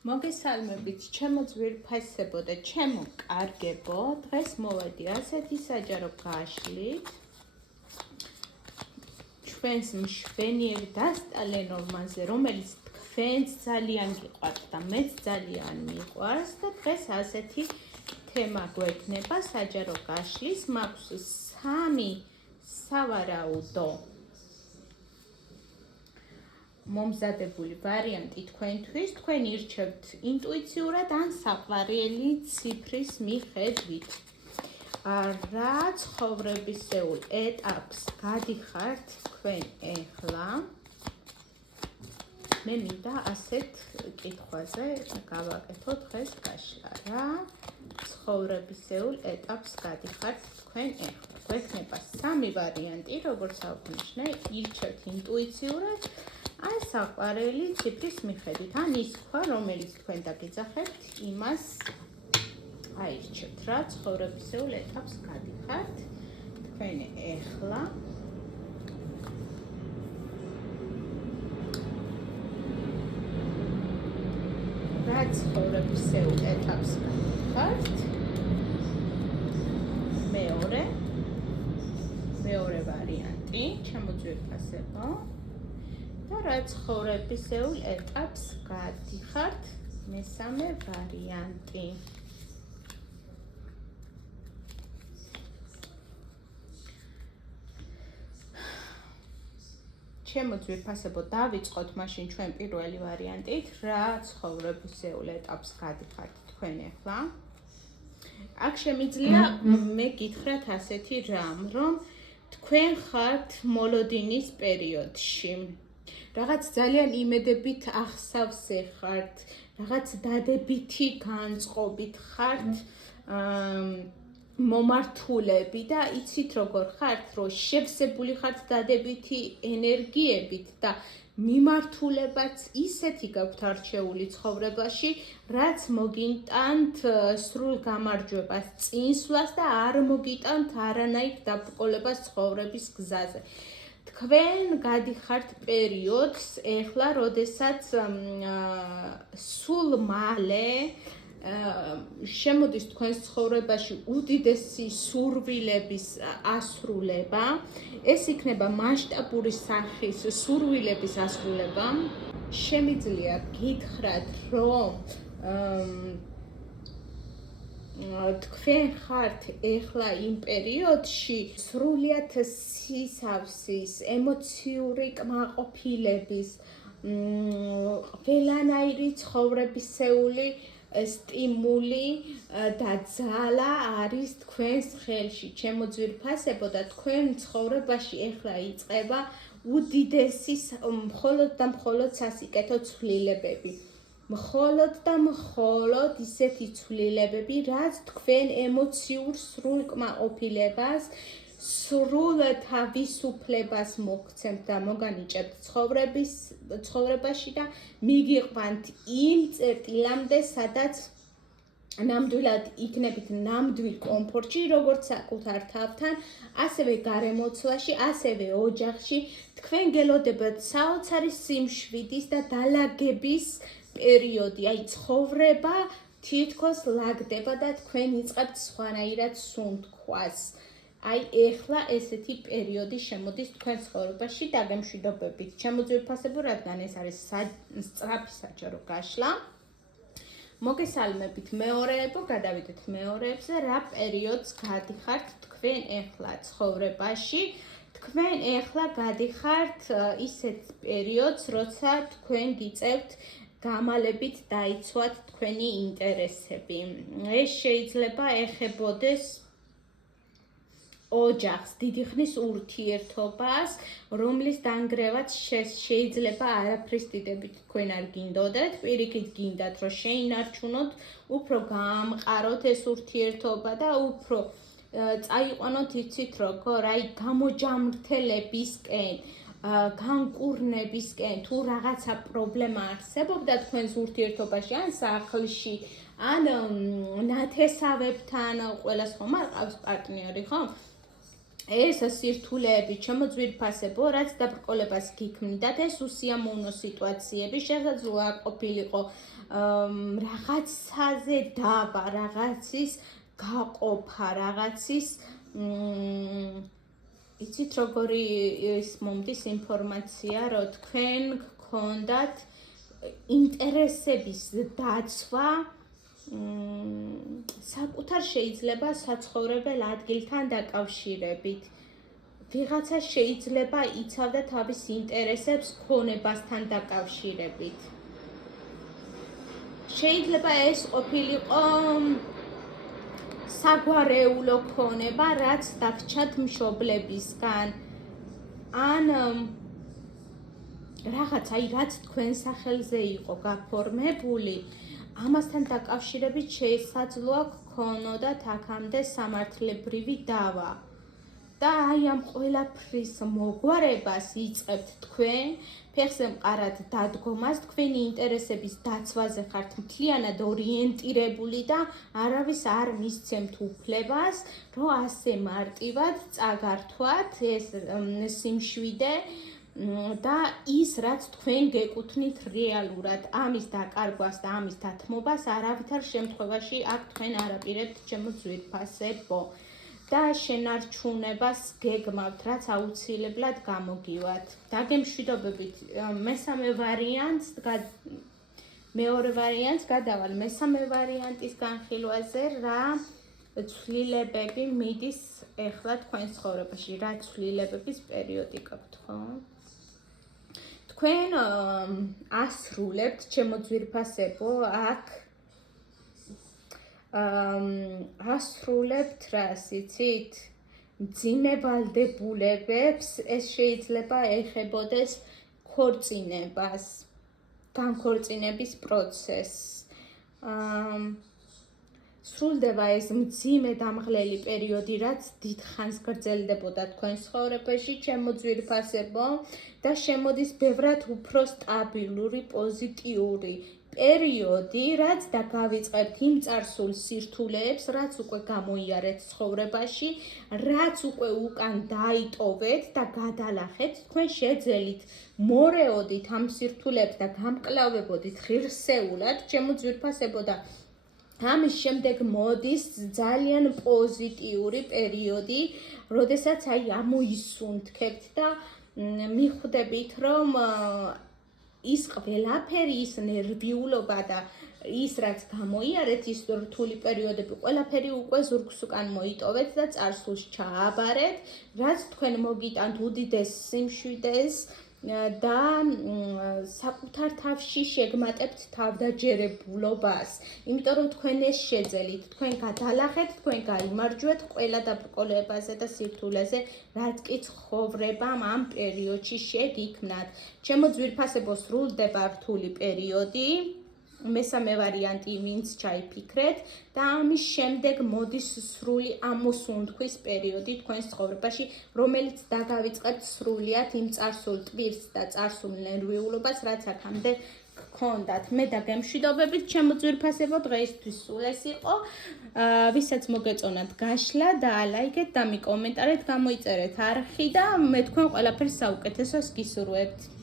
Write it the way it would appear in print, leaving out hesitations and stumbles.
მოგესალმებით, ჩემო ძვირფასებო და ჩემო კარგებო. დღეს მოვედი ასეთი საჯარო გაშლით. ჩვენს მშვენიერ დასტალენორმაზე, რომელიც თქვენს ძალიან გიყვართ და მეც ძალიან მიყვარს და დღეს ასეთი თემა გვექნება საჯარო გაშლის. მაქვს 3 სავარაუდო მომზადებული ვარიანტი თქვენთვის. თქვენ ირჩევთ ინტუიციურად ან საყვარელი ციფრის მიხედვით. რა ცხოვრებისეულ ეტაპს გადიხართ თქვენ ეხლა? მე მინდა ასეთ კითხვაზე გავაკეთო დღეს გაშლა. რა ცხოვრებისეულ ეტაპს გადიხართ თქვენ ეხლა? გვექნება 3 ვარიანტი, როგორც აღვნიშნე, ირჩევთ ინტუიციურად ან საყვარელი ციფრის მიხედვით. ან ის თქვა, რომელიც თქვენ დაგეძახებთ, იმას აირჩევთ. რა ცხოვრებისეულ ეტაპს გადიხართ თქვენ ეხლა? რა ცხოვრებისეულ ეტაპს გადიხართ? მეორე ვარიანტი, ჩემო ძვირფასებო. და რა ცხოვრებისეულ ეტაპს გადიხართ? მესამე ვარიანტი. ჩემო ძვირფასებო, დავიწყოთ მაშინ ჩვენ პირველი ვარიანტით. რა ცხოვრებისეულ ეტაპს გადიხართ თქვენ ეხლა? აქ შემიძლია მე გითხრათ ასეთი რამ, რომ თქვენ ხართ მოლოდინის პერიოდში. რაღაც ძალიან იმედებით ახსავსე ხართ, რაღაც დადებითი განწყობით ხართ მომართულები და იცით როგორ ხართ, რომ შევსებული ხართ დადებითი ენერგიებით და მიმართულებაც ისეთი გაქვთ არჩეული ცხოვრებაში, რაც მოგიტანთ სრულ გამარჯვებას, წინსვლას და არ მოგიტანთ არანაირ დაბრკოლებას ცხოვრების გზაზე. თქვენ გადიხართ პერიოდს ეხლა, როდესაც სულ მალე შემოდის თქვენს ცხოვრებაში უდიდესი სურვილების ასრულება. ეს იქნება მასშტაბური სახის სურვილების ასრულება. შემიძლია გითხრათ, რომ თქვენ ხართ ეხლა იმ პერიოდში სრულიად სისავსის, ემოციური კმაყოფილების, ყველანაირი ცხოვრებისეული სტიმული და ძალა არის თქვენს ხელში. ჩემო ძვირფასებო და თქვენ ცხოვრებაში ეხლა იწყება უდიდესი მხოლოდ და მხოლოდ სასიკეთო ცვლილებები. მხოლოდ და მხოლოდ ისეთი ცვლილებები, რაც თქვენ ემოციურ სრულ კმაყოფილებას, სრულ თავისუფლებას მოგცემთ და მოგანიჭებთ ცხოვრებაში და მიგიყვანთ იმ წერტილამდე, სადაც ნამდვილად იქნებით ნამდვილ კომფორტში, როგორც საკუთარ თავთან, ასევე გარემოცვაში, ასევე ოჯახში. თქვენ გელოდებათ საოცარი სიმშვიდის და დალაგების პერიოდი, აი ცხოვრება თითქოს ლაგდება და თქვენ იწყებთ სხვანაირად სუნთქვას. აი ეხლა ესეთი პერიოდი შემოდის თქვენ ცხოვრებაში, დაგემშვიდობებით. ჩემო ძვირფასებო, რადგან ეს არის სწრაფი საჯარო გაშლა. მოგესალმებით მეორეებო, გადავიდეთ მეორეებზე. რა პერიოდს გადიხართ თქვენ ეხლა ცხოვრებაში? თქვენ ეხლა გადიხართ ისეთ პერიოდს, როცა თქვენ გიწევთ გამალებით დაიცვათ თქვენი ინტერესები. ეს შეიძლება ეხებოდეს ოჯახს, დიდი ხნის ურთიერთობას, რომლის დანგრევაც შეიძლება არაფრის დიდებით თქვენ არ გინდოდეთ, პირიქით გინდათ, რომ შეინარჩუნოთ, უფრო გაამყაროთ ეს ურთიერთობა და უფრო წაიყვანოთ, იცით როგორ, აი გამოჯამრთელებისკენ, განკურნებისკენ, თუ რაღაცა პრობლემა არსებობდა თქვენს ურთიერთობაში, ან სახლში, ან ნათესავებთან, ყველას ხომ არ ყავს პარტნიორი, ხო? ეს სირთულეები, ჩემო ძვირფასებო, რაც დაბრკოლებას გიქმნიდათ, ეს უსიამოვნო სიტუაციები, შესაძლოა ყოფილიყო რაღაცაზე დავა, რაღაცის გაყოფა, რაღაცის იცით როგორი ის მომდის ინფორმაცია, რომ თქვენ გქონდათ ინტერესების დაცვა საკუთარ შეიძლება საცხოვრებელ ადგილთან დაკავშირებით. ვიღაცა შეიძლება იცავდა თავის ინტერესებს ქონებასთან დაკავშირებით. შეიძლება ეს ყოფილიყო საგვარეულო ქონება, რაც დაგჩათ მშობლებისგან. ან რაღაც, რაც თქვენ სახელზე იყო გაფორმებული, ამასთან დაკავშირებით შესაძლოა გქონოდათ აქამდე სამართლებრივი დავა. და აი ამ ყველაფრის მოგვარებას იწყებთ თქვენ, ფეხზე მყარად დადგომას, თქვენი ინტერესების დაცვაზე ხართ მთლიანად ორიენტირებული და არავის არ მისცემთ უფლებას, რომ ასე მარტივად წაგართვათ ეს სიმშვიდე და ის, რაც თქვენ გეკუთვნით რეალურად, ამის დაკარგვას და ამის დათმობას არავითარ შემთხვევაში აქ თქვენ არ აპირებთ, ჩემო ძვირფასებო. და შენარჩუნებას გეგმავთ, რაც აუცილებლად გამოგივათ. დაგემშვიდობებით მეორე ვარიანტს გადავალ მესამე ვარიანტის განხილვაზე, რა ცვლილებები მიდის ეხლა თქვენ ცხოვრებაში, რა ცვლილებების პერიოდი გაქვთ, ხო? თქვენ ასრულებთ, ჩემო ძვირფასებო, აქ ასრულებთ რას იცით? მძიმე ვალდებულებებს, ეს შეიძლება ეხებოდეს ქორწინებას, განქორწინების პროცესს. სრულდება ეს მძიმე დამღლელი პერიოდი, რაც დიდხანს გრძელდებოდა თქვენ ცხოვრებაში, ჩემო ძვირფასებო, და შემოდის ბევრად უფრო სტაბილური, პოზიტიური პერიოდი, რაც და გავიწყებთ იმ წარსულ სირთულეებს, რაც უკვე გამოიარეთ ცხოვრებაში, რაც უკვე უკან დაიტოვეთ და გადალახეთ, თქვენ შეძელით მორეოდით ამ სირთულეებს და გამკლავებოდით ღირსეულად, ჩემო ძვირფასებო, და ამის შემდეგ მოდის ძალიან პოზიტიური პერიოდი, როდესაც აი ამოისუნთქებთ და მიხვდებით, რომ ის ყველაფერი, ის ნერვიულობა და ის, რაც გამოიარეთ, ის რთული პერიოდები, ყველაფერი უკვე ზურგს უკან მოიტოვეთ და წარსულს ჩააბარეთ, რაც თქვენ მოგიტანთ უდიდეს სიმშვიდეს და საკუთარ თავში შეგმატებთ თავდაჯერებულობას. იმიტომ რომ თქვენ ეს შეძელით, თქვენ გადალახეთ, თქვენ გაიმარჯვეთ ყველა დაბრკოლებაზე და სირთულეზე, რაც კი ცხოვრებამ ამ პერიოდში შეგიქმნათ. ჩემო ძვირფასებო, სრულდება რთული პერიოდი, მესამე ვარიანტი ვინც ჩაიფიქრეთ და ამის შემდეგ მოდის სრული ამოსუნთქვის პერიოდი თქვენ ცხოვრებაში, რომელიც დაგავიწყებთ სრულიად იმ წარსულ ტვირთს და წარსულ ნერვიულობას, რაც აქამდე გქონდათ. მე დაგემშვიდობებით, ჩემო ძვირფასებო, დღეისთვის სულ ეს იყო. ვისაც მოგეწონათ გაშლა, დაალაიქეთ და მიკომენტარეთ, გამოიწერეთ არხი და მე თქვენ ყველაფერს საუკეთესოს გისურვებთ.